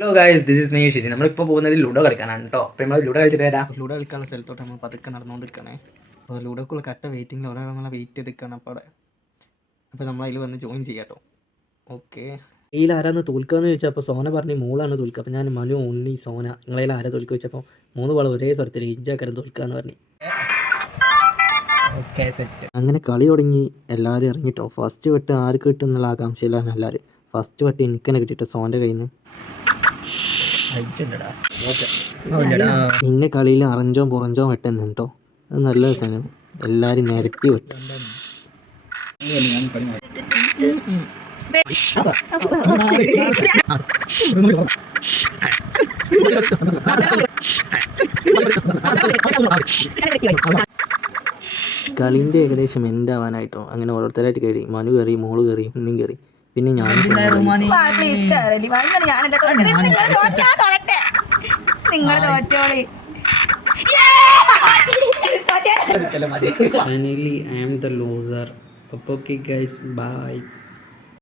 Hello guys, this is me Shiji. നമ്മളിപ്പോൾ പോകുന്നത് ludo കളിക്കാനാണ് കേട്ടോ. അപ്പോൾ നമ്മൾ ലൂഡോ കളിച്ചിട്ട് വരാം. ലൂഡോ കളിക്കാനുള്ള സ്ഥലത്തോട്ട് നമ്മൾ പതുക്കെ നടന്നുകൊണ്ടിരിക്കണേ. അപ്പോൾ ലൂഡോക്കുള്ള കട്ട വെയിറ്റിങ്ങിൽ ഒരാൾ നമ്മളെ വെയിറ്റ് ചെയ്ത് നിൽക്കണം. അപ്പോൾ നമ്മൾ അതിൽ വന്ന് ജോയിൻ ചെയ്യാം കേട്ടോ. ഓക്കെ, ഇതിൽ ആരാന്ന് തോൽക്കുകയെന്ന് ചോദിച്ചാൽ അപ്പോൾ സോന പറഞ്ഞ് മോളാണ് തോൽക്കുക. അപ്പോൾ ഞാൻ മനു ഉണ്ണി സോന നിങ്ങളതിൽ ആരാ തോൽക്കുക ചോദിച്ചപ്പോൾ 3 ബാൾ ഒരേ സ്വരത്തിൽ ഇജ്ജാക്കരം തോൽക്കുക എന്ന് പറഞ്ഞ്. Okay, set. അങ്ങനെ കളി തുടങ്ങി. എല്ലാവരും ഇറങ്ങിട്ടോ. ഫസ്റ്റ് വെട്ട് ആർക്ക് കിട്ടും എന്നുള്ള ആകാംക്ഷയിലാണ് എല്ലാവരും. ഫസ്റ്റ് വെട്ട് എനിക്കെന്നെ കിട്ടിയിട്ട് സോൻ്റെ കയ്യിൽ നിന്ന്. ഇന്ന കളിയിൽ അറഞ്ചോ പുറഞ്ചോ വെട്ടുന്നു കേട്ടോ. അത് നല്ല രസമാണ്. എല്ലാവരും നിരത്തി വെട്ടും. കളീൻ്റെ ഏകദേശം എൻ്റെ ആവാനായിട്ടോ. അങ്ങനെ ഓരോരുത്തരായിട്ട് കയറി. മനു കയറി, മോള് കയറി, ഉണ്ണിയും കയറി. പിന്നെ ഞാൻ finally I am the loser. അപ്പോൾ ഓക്കെ ഗൈസ്, ബൈ.